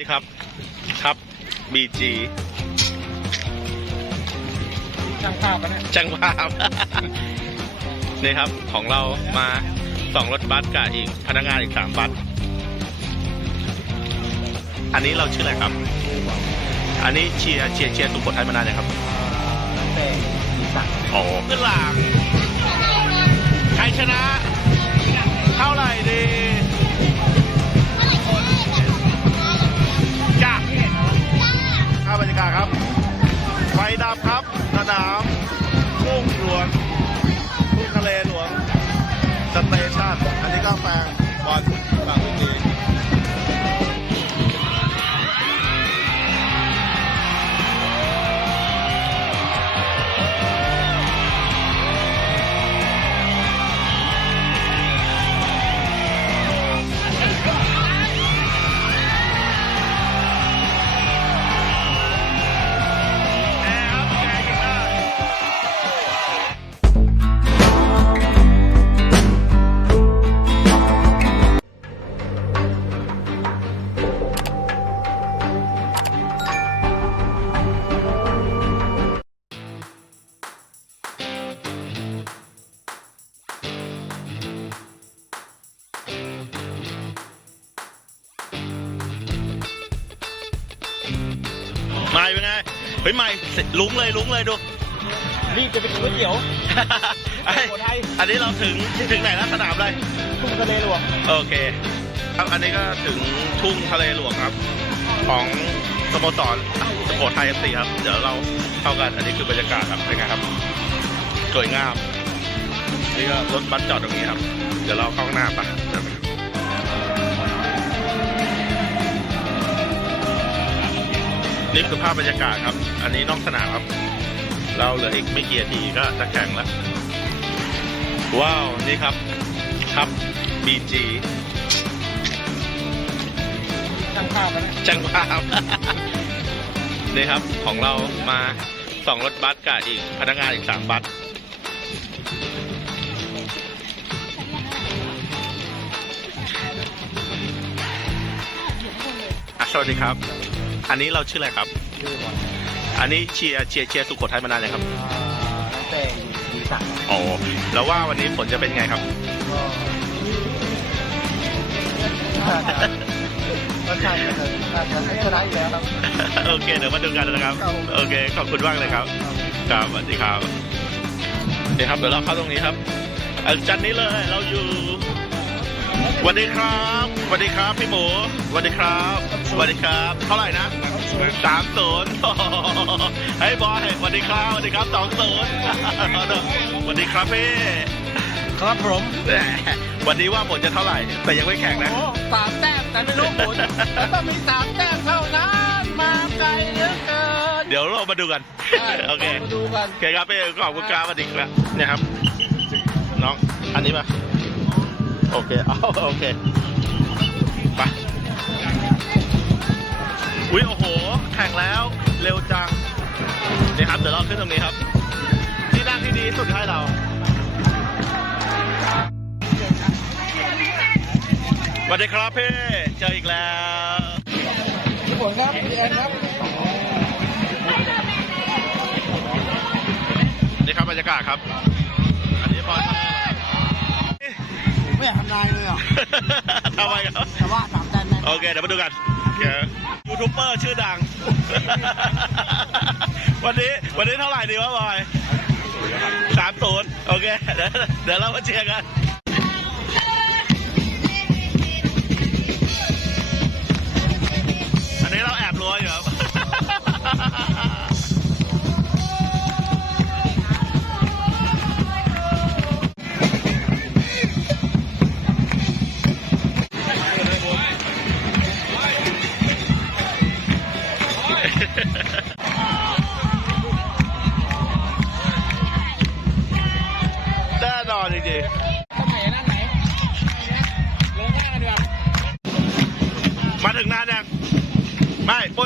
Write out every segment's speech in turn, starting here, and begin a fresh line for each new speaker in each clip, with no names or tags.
นี่ครับ ครับ BG
ช่างภาพกันเนี่ย
ช่างภาพ นี่ครับของเรามาสองรถบัสกับอีกพนักงานอีกสามบัส อันนี้เราชื่ออะไรครับ อันนี้เชียร์เชียร์เชียร์สุโขทัยมานานยังครับ
ตั้งแต่ปีสาม
โอ้ขึ้นหลังใครชนะ เท่าไหร่ดี บรรยากาศครับ ไฟดับครับ สนามทุ่งหลวงทุ่งทะเลหลวง สเตชันอันนี้ก็แฟง ฮ้ยใหม่ลุ้งเลยลุ้งเลยดู
รีบจะไปกินก๋วยเตี๋ยว
ไอ้อันนี้เราถึงถึงไหนแล้วสนามเลย
ทุ่งทะเลหลวง
โอเค ครับอันนี้ก็ถึงทุ่งทะเลหลวงครับ ของสโมสรสโขทัยเอฟซีครับ เดี๋ยวเราเข้ากันอันนี้คือบรรยากาศครับเป็นไงครับสวยงามนี่ก็รถบัสจอดตรงนี้ครับ เดี๋ยวเราเข้าข้างหน้าไป นี่คือภาพบรรยากาศครับ อันนี้นอกสนามครับ เราเหลืออีกไม่กี่นาทีก็จะแข่งแล้ว ว้าว นี่ครับ ครับ BG
ช่างภาพกันเนี่ย
จังภาพ นี่ครับของเรามาสองรถบัสกับอีกพนักงานอีกสามบัสอะสวัสดีครับ อันนี้เราชื่ออะไรครับ
ชื่อบอล
อันนี้เชียร์เชียร์เชียร์สุโขทัยมานานยังครับ
อ่าตั้งแต่อยู่ปีสาม
อ๋อแล้วว่าวันนี้ผลจะเป็นไงครับ
ก็ก็ใช่ครับน่าจะชนะอยู่แล้วครับ
โอเคเดี๋ยวมาดูกันนะครับ
ครับผม
โอเคขอบคุณมากเลยครับครับสวัสดีครับนี่ครับเดี๋ยวเราเข้าตรงนี้ครับอาจารย์นี้เลยเราอยู่ สวัสดีครับสวัสดีครับพี่หมูสวัสดีครับสวัสดีครับ เท่าไหร่นะสามศูนย์เฮ้ยบอยสวัสดีครับสวัสดีครับสองศูนย์สวัสดีครับพี่
ครับผม
แหมวันนี้ว่าผลจะเท่าไหร่ แต่ยังไม่แข่งนะ
โอ้สามแต้มแต่ไม่รู้ผลแต่ต้องมีสามแต้มเท่านั้นมาไกลเหลือเกิน
เดี๋ยวเรามาดูกันโอเค
มาดูกัน
โอเคครับพี่ขอบคุณครับสวัสดีครับเนี่ยครับน้องอันนี้ป่ะ โอเคเอาโอเคไปอุ้ยโอ้โห แข่งแล้วเร็วจังนี่ครับเดี๋ยวเราขึ้นตรงนี้ครับ ที่นั่งที่ดีสุดให้เราสวัสดีครับพี่เจออีกแล้ว
พี่ฝนครับพี่แอนครับ
นี่ครับบรรยากาศครับ
ไม่อยากทำนายเลยอะ
ทำไมครับ
แต่ว่าสามแต้มแน่
โอเค เดี๋ยวมาดูกันโอเคยูทูบเบอร์ชื่อดัง วันนี้วันนี้เท่าไหร่ดีวะบอยสามศูนย์โอเค เดี๋ยวเดี๋ยวเรามาเชียร์กันอัน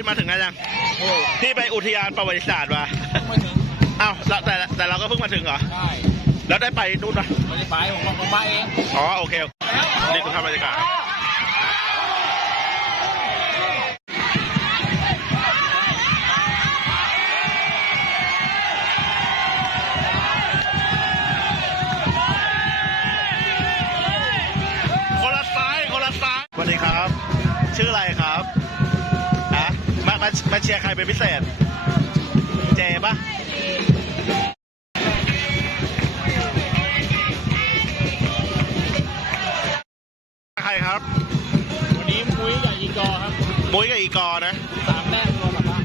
ยมาถึงนานยัง
โอ้
พี่ไปอุทยานประวัติศาสตร์มา
ไม่ถึง
อ้าวแล้วแต่แต่เราก็เพิ่งมาถึงเหรอ
ใช่
แล้วได้ไปนู่นปะ
ไม่ได้ไปผมมาผมมาเอง
อ๋อโอเคนี่คือภาพบรรยากาศ ชียร์ใครเป็นพิเศษ เจปะใครครับ
วันนี้มุ้ยกับอีกอครับ
มุ้ยกับอีกอร์นะ
สามแต้มรวมกลับบ้าน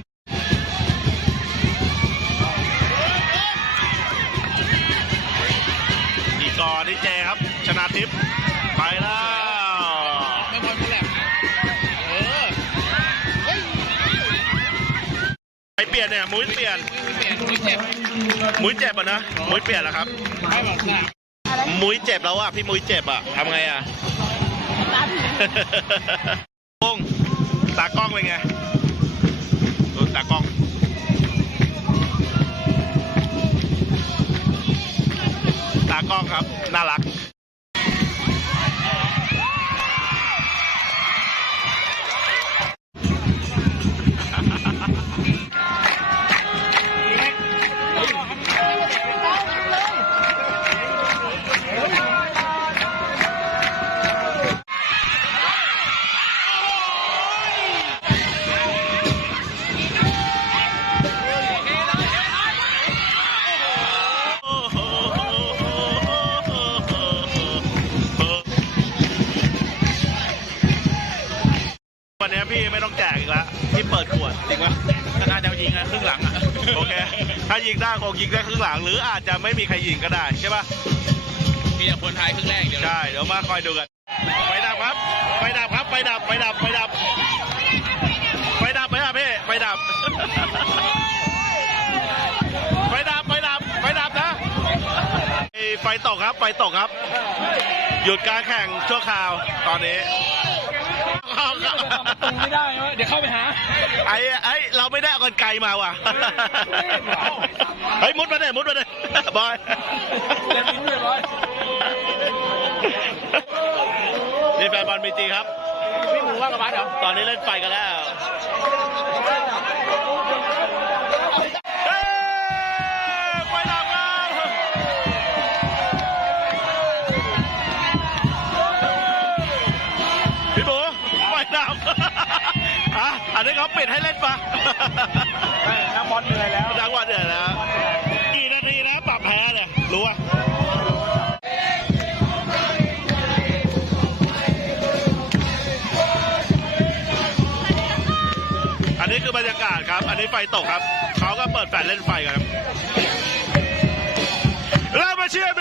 อีกอร์นี่เจครับ ชนะทิพย์
เป
ลี่ยนเนี่ยมุ้ยเปลี่ยน
เปลี่ยนมุ้ยเจ็บ
มุ้ยเจ็บอะนะมุ้ยเปลี่ยนแล้วครับ
ไม่แบบน่ะ
มุ้ยเจ็บแล้วอะพี่มุ้ยเจ็บอะทำไงอะปุ้งตากล้องเป็นไงดูตากล้องตากล้องครับ น่ารัก
ยิง
ได้คงยิงได้ครึ่งหลัง หรืออาจจะไม่มีใครยิงก็ได้ใช่ปะ
มีแต่คนไทยครึ่งแรกเดียว
ใช่เดี๋ยวมาคอยดูกันไฟดับครับไฟดับครับไฟดับไฟดับไฟดับไฟดับไฟดับพี่ไฟดับไฟดับไฟดับไฟดับนะไอ้ไฟตกครับไฟตกครับ หยุดการแข่งชั่วคราวตอนนี้
ตรงไม่ได้เว้ยเดี๋ยวเข้าไปหา
ไอ้ไอ้เราไม่ได้เอากันไกลมาว่ะ เฮ้ยมุดมาเด้มุดมาเด้บอย
เล่นลิ้นเรียบร้อย
นี่แฟนบอลมีจีครับ
พี่หมูว่ากับบ้านเหรอ
ตอนนี้เล่นไฟกันแล้วเฮ้ยไฟดับครับพี่หมูไฟดับอะอันนี้เขาปิดให้เล่นปะ
นักบอลเหนื่อยแล้ว
จังหวะ นี้ไฟตกครับ เขาก็เปิดแฟลชเล่นไฟ
กัน
ครับแล้วมาเชียร์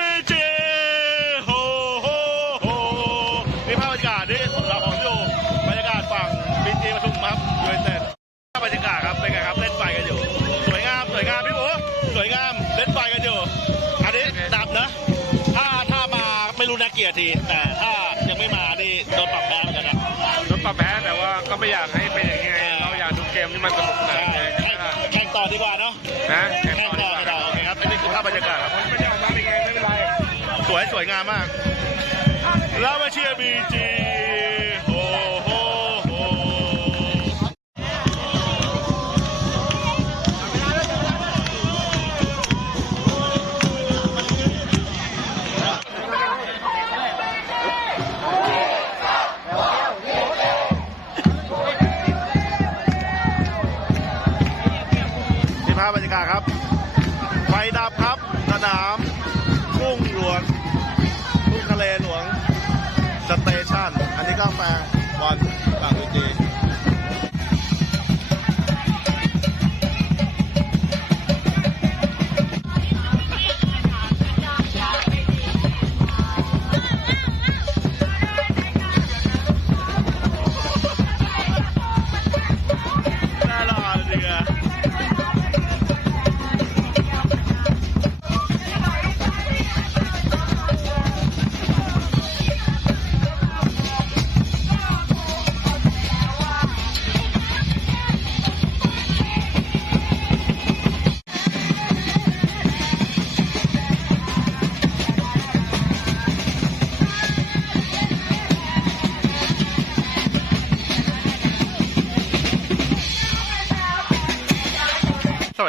อัน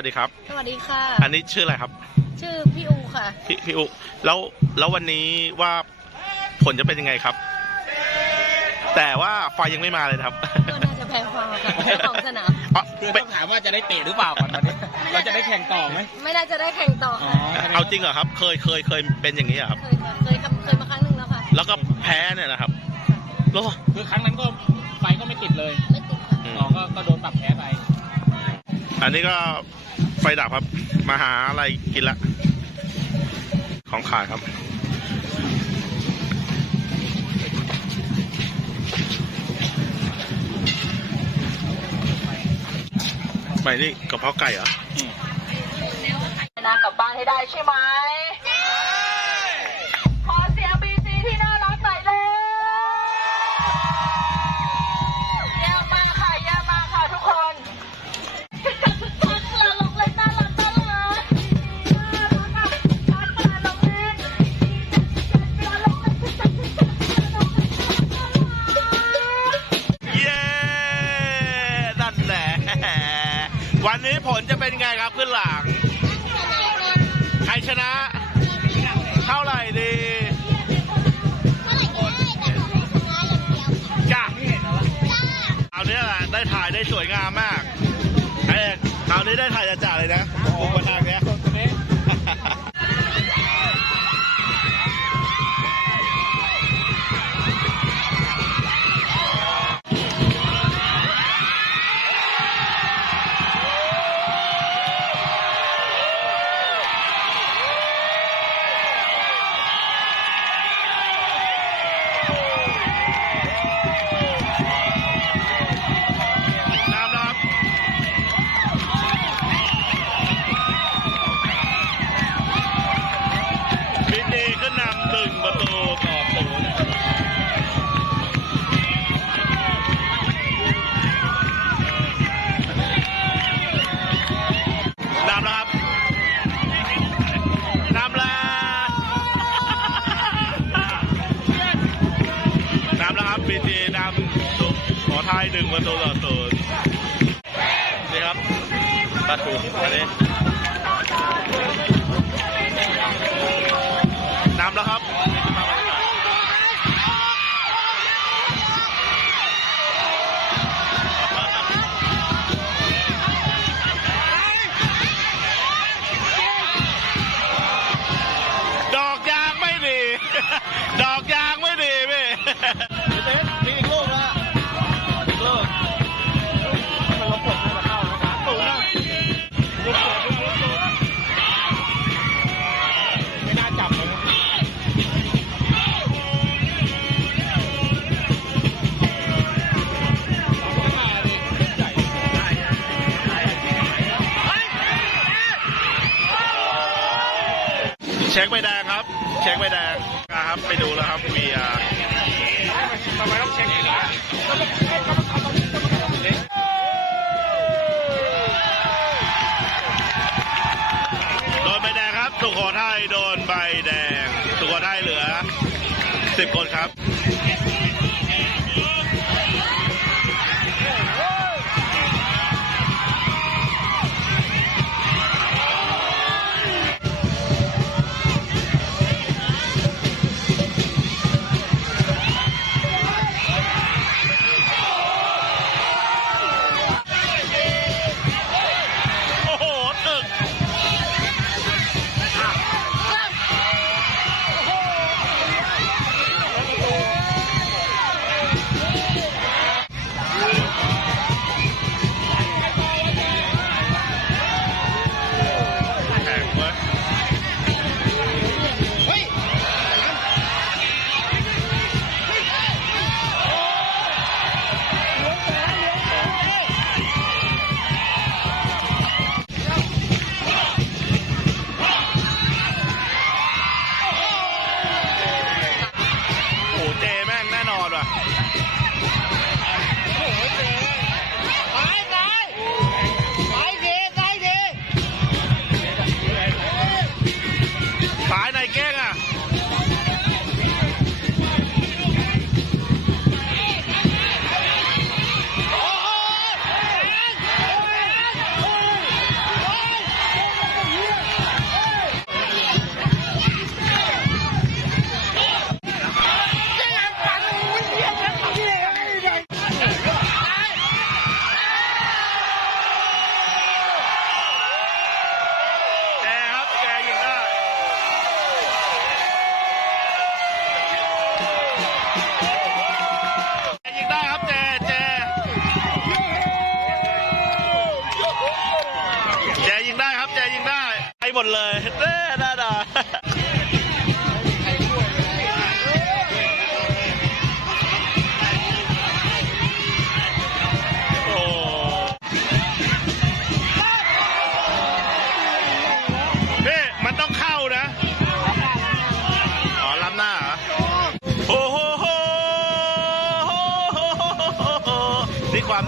สวัสดีครับ
สวัสดีค่ะ
อันนี้ชื่ออะไรครับ
ชื่อพี่อูค่ะ
พี่พี่อุแล้วแล้ววันนี้ว่าผลจะเป็นยังไงครับ แต่ว่าไฟยังไม่มาเลยนะครับ
ก็น่าจะแพ้ความค่ะแพ้ของสนาม
อ๋อ
คือ
เป็
ต้องถามว่าจะได้เตะหรือเปล่าก่อนวันนี้ เราจะได้แข่งต่อไหม
ไม่น่าจะได้แข่งต่อ
อ๋อ
ค่ะ
เอาจริงเหรอครับ เคยเคยเคยเป็นอย่างนี้เหรอครับ
เคยค่ะเคยครับเคยมาครั้งหนึ่งแล้วค่ะ
แล้วก็แพ้เนี่ยนะครับโล
คือครั้งนั้นก็ไฟก็ไม่ติดเลย
ไม่ติดค่ะ
อืม
อ๋อก็ก็โดนปรับแพ้ไป
อันนี้ก็ ไฟดับครับ มาหาอะไรกินละ ของขายครับ ไปนี่กระเพาะไก่เหรอ
นะกลับบ้านให้ได้ใช่ไหม นนี้
ผลจะเป็นไงครับขึ้นหลัง ใครชนะ เท่าไหร่ดีจ้าเอาเนี้ยแหละได้ถ่ายได้สวยงามมากไอ้เอกเอานี้ได้ถ่ายจ่าๆเลยนะผมมาทางเนี้ย เช็คใบแดงครับ เช็คใบแดงนะครับไปดูแล้วครับ VR
ทำไมต้องเช็คอย่างนี้
โดนใบแดงครับสุโขทัยโดนใบแดงสุโขทัยเหลือสิบคนครับ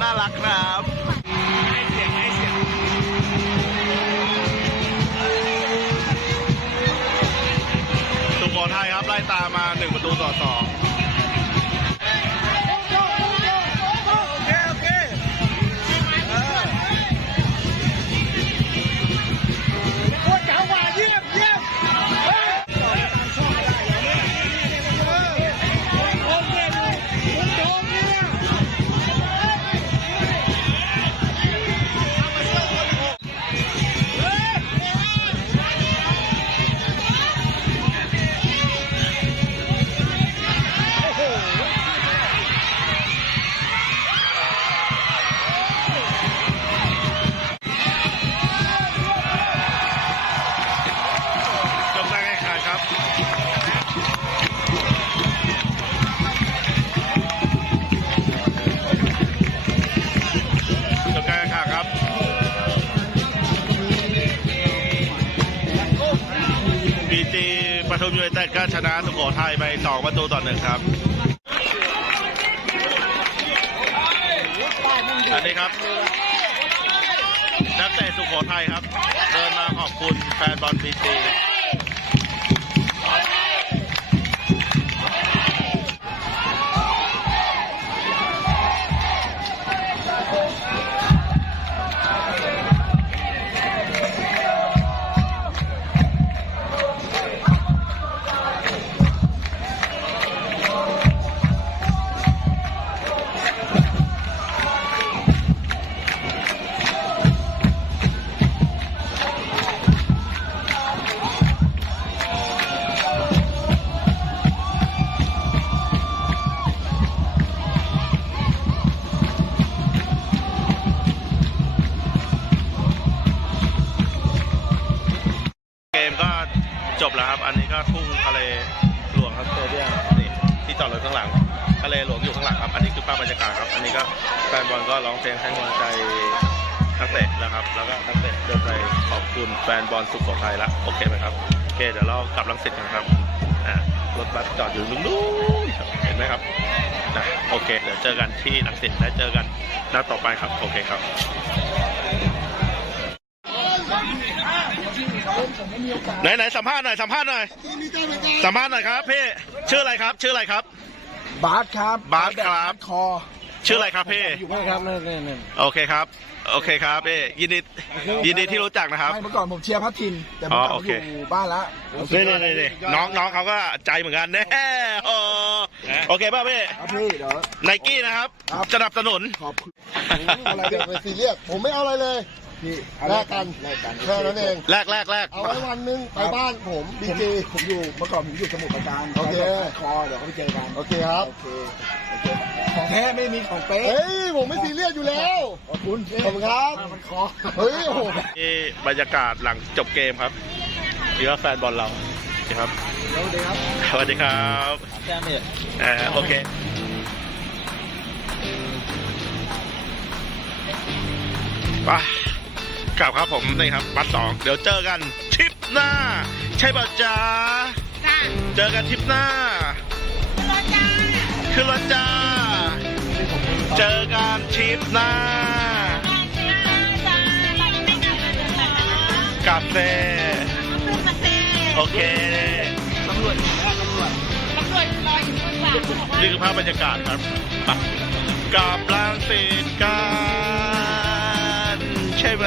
นี่คีปทุมยูไนเต็ดก็ชนะสุโขทัยไป2ประตูต่อหนึ่งครับอันนี้ครับนักเตะสุโขทัยครับ เดินมาขอบคุณแฟนบอลบีจี เคไหมครับโอเคเดี๋ยวเรากลับลังสิตกันครับอ่ารถบัสจอดอยู่ตรงนู้นครับเห็นไหมครับนะโอเค เดี๋ยวเจอกันที่ลังสิตและเจอกันนัดต่อไปครับ โอเคครับไหนไหนสัมภาษณ์หน่อยสัมภาษณ์หน่อยสัมภาษณ์หน่อยครับพี่ชื่ออะไรครับ ชื่ออะไรครับ
บาสครับ
บาสครับ
คอ
ชื่ออะไรครับพี่
อยู่ไม่ครับนี่นี่นี่
โอเคครับ โอเคครับพี่ยินดียินดีที่รู้จักนะครับ
ไม่เมื่อก่อนผมเชียร์พัททิน แต่ผม
อ๋อก
ลับ
โอ
มา
เค
อยู่บ้านแล้ว
นี่นี่นี่นี่น้องน้องเขาก็ใจเหมือนกันแน่โอ้โอเคป่ะพี่
ครับพี่เดี๋ยว
ไนกี้นะครับ
ครับ
สนับสนุน
ขอบคุณ
อะไรเด็กไปซีเรียสผมไม่เอาอะไรเลย
พี่
แลกกัน
แลกกัน
แค่นั้นเอง
แรกแรกแรก
เอาไว้วันหนึงไปบ้านผมบี
ผม
จี
ผมอยู่เมื่อก่อนผมอยู่สมุทรปราการ
โอเค
คอเดี๋ยวเขาไปเจอกัน
โอเคครับ
โอเคโอเค ของแท้ไม่มีของเป๊ะ
เฮ้ยผมไม่ซีเรียสอยู่แล้ว
ขอบคุณ
ขอบคุณครับ
มันคอ
เฮ้ยโอ้โห
นี่บรรยากาศหลังจบเกมครับนี่ก็แฟนบอลเรานี่ครับ
เดี๋ยวเดี๋ยวครับ
สวัสดีครับ
แจ้งเนี่ย
อ่าโอเคไปกลับครับผมนี่ครับบัสสองเดี๋ยวเจอกันทริปหน้า ใช่ป่ะจ๊ะ
ค่ะ
เจอกันทริปหน้า
รถจ้า
ขึ้นรถจ้า เจอกันชิปหน้า กลับเซโอเค
ตำรวจตำรวจตำรวจรออยู่ข้างหลัง
นี่คือภาพบรรยากาศครับปกลับลางสิตกันใช่ไหม